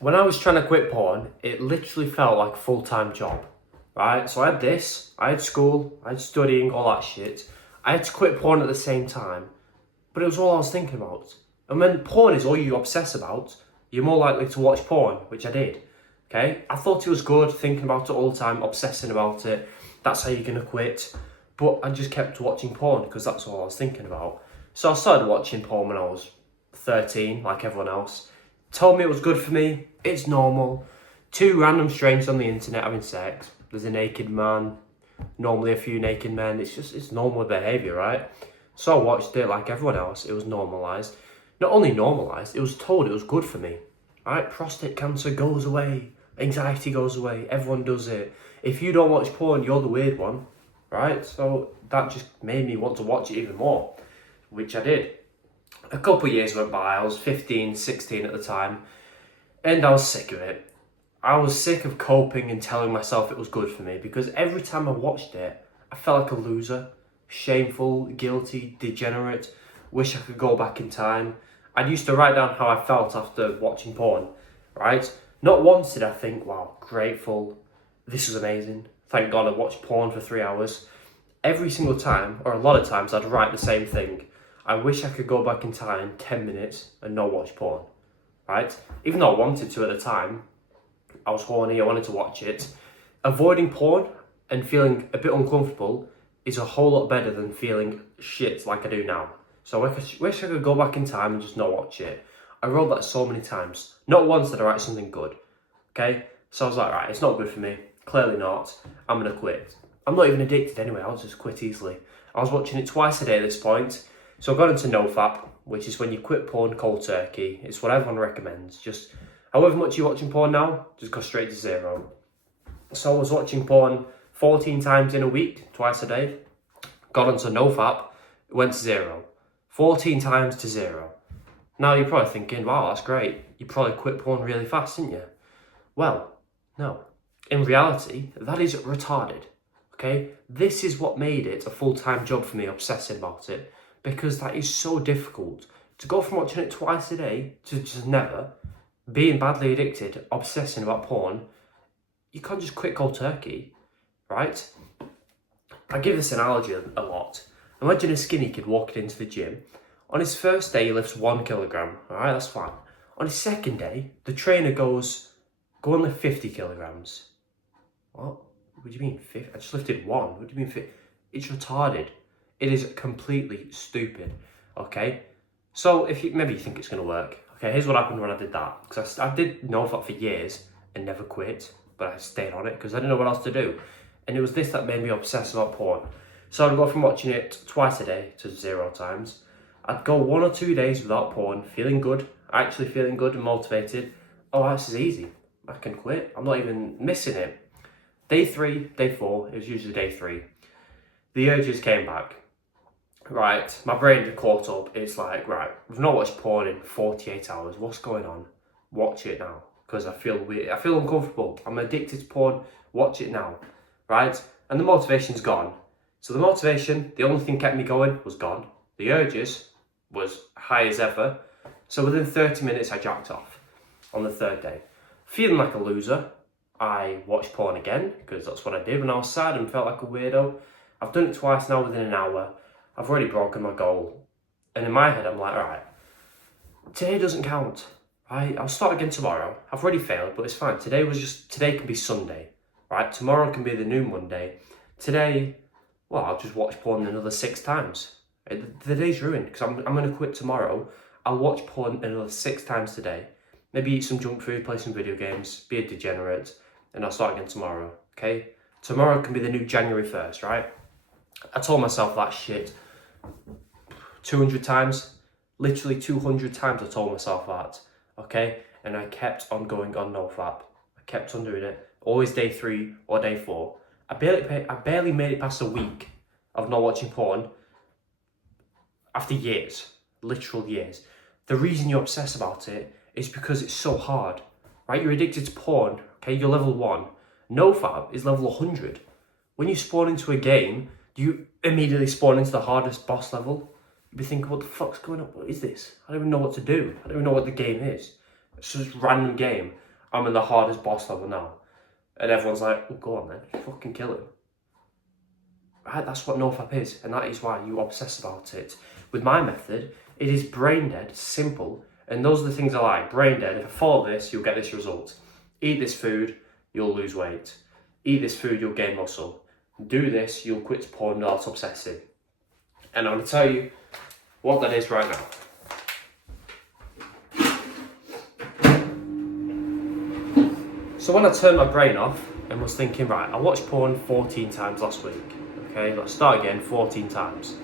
When I was trying to quit porn, it literally felt like a full-time job, right? So I had this, I had school, I had studying, all that shit. I had to quit porn at the same time, but it was all I was thinking about. And when porn is all you obsess about, you're more likely to watch porn, which I did, okay? I thought it was good, thinking about it all the time, obsessing about it. That's how you're gonna quit. But I just kept watching porn because that's all I was thinking about. So I started watching porn when I was 13, like everyone else. Told me it was good for me. It's normal. Two random strangers on the internet having sex. There's a naked man, normally a few naked men. It's normal behaviour, right? So I watched it like everyone else. It was normalised. Not only normalised, it was told it was good for me. Right? Prostate cancer goes away. Anxiety goes away. Everyone does it. If you don't watch porn, you're the weird one. Right? So that just made me want to watch it even more, which I did. A couple of years went by. I was 15, 16 at the time, and I was sick of it. I was sick of coping and telling myself it was good for me, because every time I watched it, I felt like a loser, shameful, guilty, degenerate, wish I could go back in time. I used to write down how I felt after watching porn, right? Not once did I think, wow, grateful, this is amazing, thank God I watched porn for 3 hours. Every single time, or a lot of times, I'd write the same thing. I wish I could go back in time 10 minutes and not watch porn, right? Even though I wanted to at the time, I was horny, I wanted to watch it. Avoiding porn and feeling a bit uncomfortable is a whole lot better than feeling shit like I do now. So I wish I could go back in time and just not watch it. I wrote that so many times. Not once did I write something good, okay? So I was like, right, it's not good for me. Clearly not. I'm gonna quit. I'm not even addicted anyway, I'll just quit easily. I was watching it twice a day at this point. So I got into NoFap, which is when you quit porn cold turkey. It's what everyone recommends. Just however much you're watching porn now, just go straight to 0. So I was watching porn 14 times in a week, twice a day. Got onto NoFap, it went to 0. 14 times to 0. Now you're probably thinking, wow, that's great. You probably quit porn really fast, didn't you? Well, no. In reality, that is retarded, okay? This is what made it a full-time job for me, obsessing about it. Because that is so difficult. To go from watching it twice a day to just never, being badly addicted, obsessing about porn, you can't just quit cold turkey, right? I give this analogy a lot. Imagine a skinny kid walking into the gym. On his first day, he lifts 1 kilogram, alright, that's fine. On his second day, the trainer goes, go and lift 50 kilograms. What? What do you mean, 50? I just lifted 1. What do you mean, 50? It's retarded. It is completely stupid, okay? So if you maybe you think it's gonna work, okay, here's what happened when I did that. Because I did NoFap for years and never quit, but I stayed on it because I didn't know what else to do. And it was this that made me obsess about porn. So I'd go from watching it twice a day to 0 times. I'd go 1 or 2 days without porn, feeling good, actually feeling good and motivated. Oh, this is easy. I can quit. I'm not even missing it. Day 3, day 4, it was usually day 3. The urges came back. Right, my brain had caught up. It's like, right, we've not watched porn in 48 hours. What's going on? Watch it now. Because I feel weird. I feel uncomfortable. I'm addicted to porn. Watch it now. Right? And the motivation's gone. So the motivation, the only thing kept me going, was gone. The urges was high as ever. So within 30 minutes, I jacked off on the 3rd day. Feeling like a loser, I watched porn again, because that's what I did when I was sad and felt like a weirdo. I've done it twice now within an hour. I've already broken my goal. And in my head, I'm like, all right, today doesn't count, right? I'll start again tomorrow. I've already failed, but it's fine. Today can be Sunday, right? Tomorrow can be the new Monday. Today, well, I'll just watch porn another 6 times. The day's ruined because I'm going to quit tomorrow. I'll watch porn another 6 times today. Maybe eat some junk food, play some video games, be a degenerate, and I'll start again tomorrow, okay? Tomorrow can be the new January 1st, right? I told myself that shit 200 times, literally 200 times I told myself that, okay? And I kept on going on NoFap. I kept on doing it, always day 3 or day 4. I barely made it past a week of not watching porn after years, literal years. The reason you obsess about it is because it's so hard, right? You're addicted to porn, okay? You're level 1. NoFap is level 100. When you spawn into a game, you immediately spawn into the hardest boss level. You'd be thinking, what the fuck's going on? What is this? I don't even know what to do. I don't even know what the game is. It's just a random game. I'm in the hardest boss level now. And everyone's like, well, go on then, fucking kill him. Right, that's what NoFap is, and that is why you obsess about it. With my method, it is brain dead, simple, and those are the things I like. Brain dead, if I follow this, you'll get this result. Eat this food, you'll lose weight. Eat this food, you'll gain muscle. Do this, you'll quit porn without obsessing. And I'm going to tell you what that is right now. So when I turned my brain off and was thinking, right, I watched porn 14 times last week. Okay, let's start again 14 times.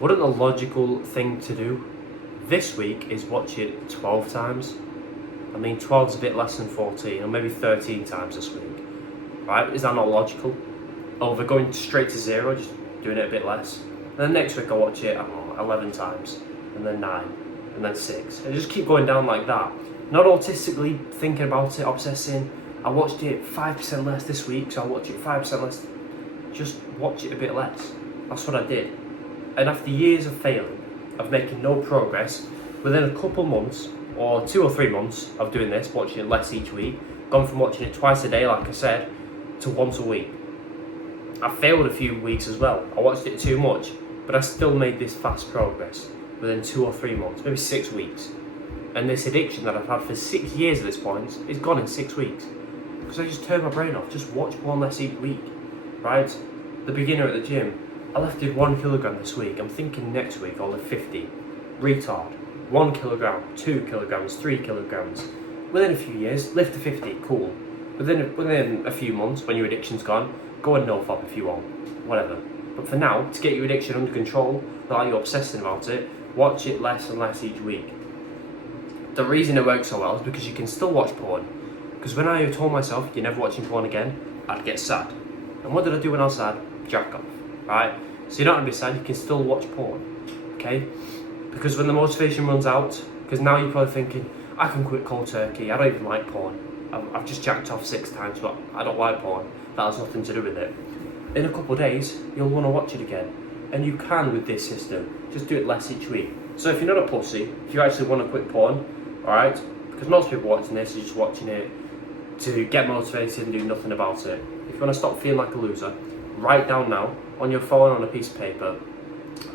Wouldn't the logical thing to do this week is watch it 12 times? I mean, 12 is a bit less than 14, or maybe 13 times this week. Right, is that not logical? Or if we're going straight to 0, just doing it a bit less. And then next week I'll watch it, I don't know, 11 times, and then 9, and then 6. And just keep going down like that. Not autistically thinking about it, obsessing. I watched it 5% less this week, so I'll watch it 5% less. Just watch it a bit less. That's what I did. And after years of failing, of making no progress, within a couple months, or 2 or 3 months of doing this, watching it less each week, gone from watching it twice a day, like I said, to once a week. I failed a few weeks as well. I watched it too much, but I still made this fast progress within 2 or 3 months, maybe 6 weeks. And this addiction that I've had for 6 years at this point is gone in 6 weeks. Because I just turned my brain off, just watch one less each week, right? The beginner at the gym, I lifted 1 kilogram this week. I'm thinking next week I'll lift 50. Retard. 1 kilogram, 2 kilograms, 3 kilograms. Within a few years, lift to 50, cool. Within a few months, when your addiction's gone, go and NoFap if you want, whatever. But for now, to get your addiction under control, not you obsessing about it, watch it less and less each week. The reason it works so well is because you can still watch porn. Because when I told myself you're never watching porn again, I'd get sad. And what did I do when I was sad? Jack off, right? So you're not gonna be sad, you can still watch porn, okay? Because when the motivation runs out, because now you're probably thinking, I can quit cold turkey, I don't even like porn. I've just jacked off 6 times, but I don't like porn. That has nothing to do with it. In a couple of days, you'll want to watch it again. And you can with this system. Just do it less each week. So if you're not a pussy, if you actually want to quit porn, alright? Because most people watching this are just watching it to get motivated and do nothing about it. If you want to stop feeling like a loser, write down now, on your phone, on a piece of paper,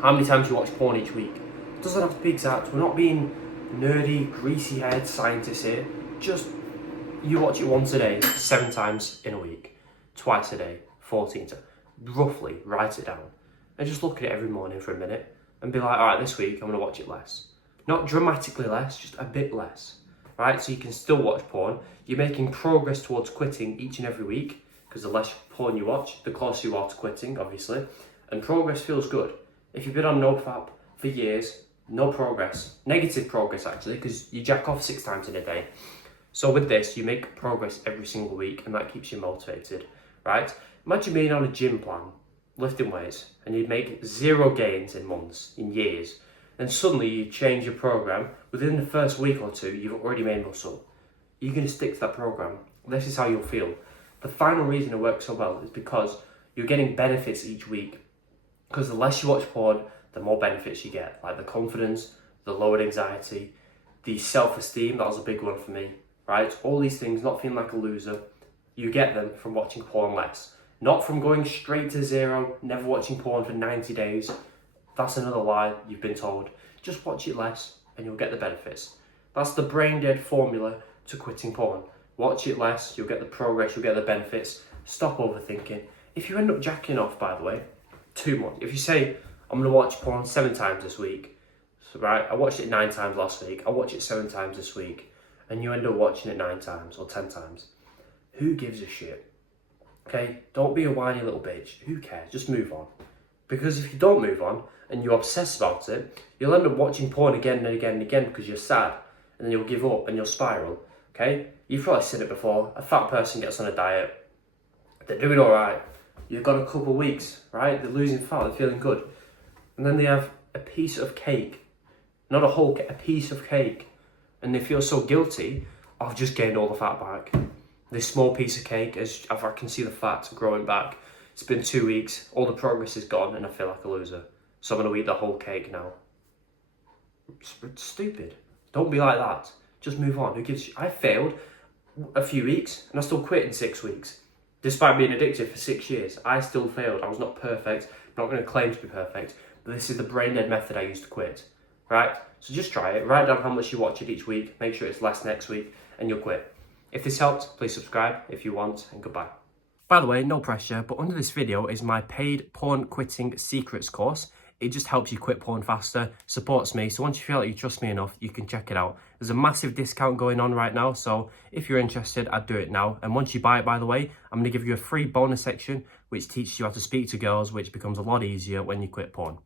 how many times you watch porn each week. It doesn't have to be exact. We're not being nerdy, greasy head scientists here. Just, you watch it once a day, 7 times in a week. Twice a day, 14 times. Roughly, write it down. And just look at it every morning for a minute and be like, alright, this week I'm going to watch it less. Not dramatically less, just a bit less. Right, so you can still watch porn. You're making progress towards quitting each and every week, because the less porn you watch, the closer you are to quitting, obviously. And progress feels good. If you've been on NoFap for years, no progress. Negative progress, actually, because you jack off 6 times in a day. So with this, you make progress every single week, and that keeps you motivated, right? Imagine being on a gym plan, lifting weights, and you'd make 0 gains in months, in years. And suddenly you change your program. Within the first week or 2, you've already made muscle. You're going to stick to that program. This is how you'll feel. The final reason it works so well is because you're getting benefits each week. Because the less you watch porn, the more benefits you get. Like the confidence, the lowered anxiety, the self-esteem. That was a big one for me, right? All these things, not feeling like a loser, you get them from watching porn less. Not from going straight to 0, never watching porn for 90 days. That's another lie you've been told. Just watch it less and you'll get the benefits. That's the brain dead formula to quitting porn. Watch it less, you'll get the progress, you'll get the benefits. Stop overthinking. If you end up jacking off, by the way, too much. If you say, I'm going to watch porn 7 times this week, so, right, I watched it 9 times last week, I'll watch it 7 times this week, and you end up watching it 9 times or 10 times. Who gives a shit? Okay, don't be a whiny little bitch. Who cares? Just move on. Because if you don't move on and you obsess about it, you'll end up watching porn again and again and again because you're sad, and then you'll give up and you'll spiral. Okay? You've probably seen it before. A fat person gets on a diet. They're doing all right. You've got a couple of weeks, right? They're losing fat. They're feeling good. And then they have a piece of cake. Not a whole cake, a piece of cake. And they feel so guilty. I've just gained all the fat back. This small piece of cake, as I can see the fat growing back. It's been 2 weeks. All the progress is gone and I feel like a loser. So I'm going to eat the whole cake now. It's stupid. Don't be like that. Just move on. Who gives? I failed. a few weeks, and I still quit in 6 weeks. Despite being addicted for 6 years, I still failed. I was not perfect. I'm not going to claim to be perfect, but this is the brain dead method I used to quit, right? So just try it. Write down how much you watch it each week. Make sure it's less next week, and you'll quit. If this helped, please subscribe if you want, and goodbye. By the way, no pressure, but under this video is my paid porn quitting secrets course. It just helps you quit porn faster, supports me, so once you feel like you trust me enough, you can check it out. There's a massive discount going on right now, so if you're interested, I'd do it now. And once you buy it, by the way, I'm going to give you a free bonus section which teaches you how to speak to girls, which becomes a lot easier when you quit porn.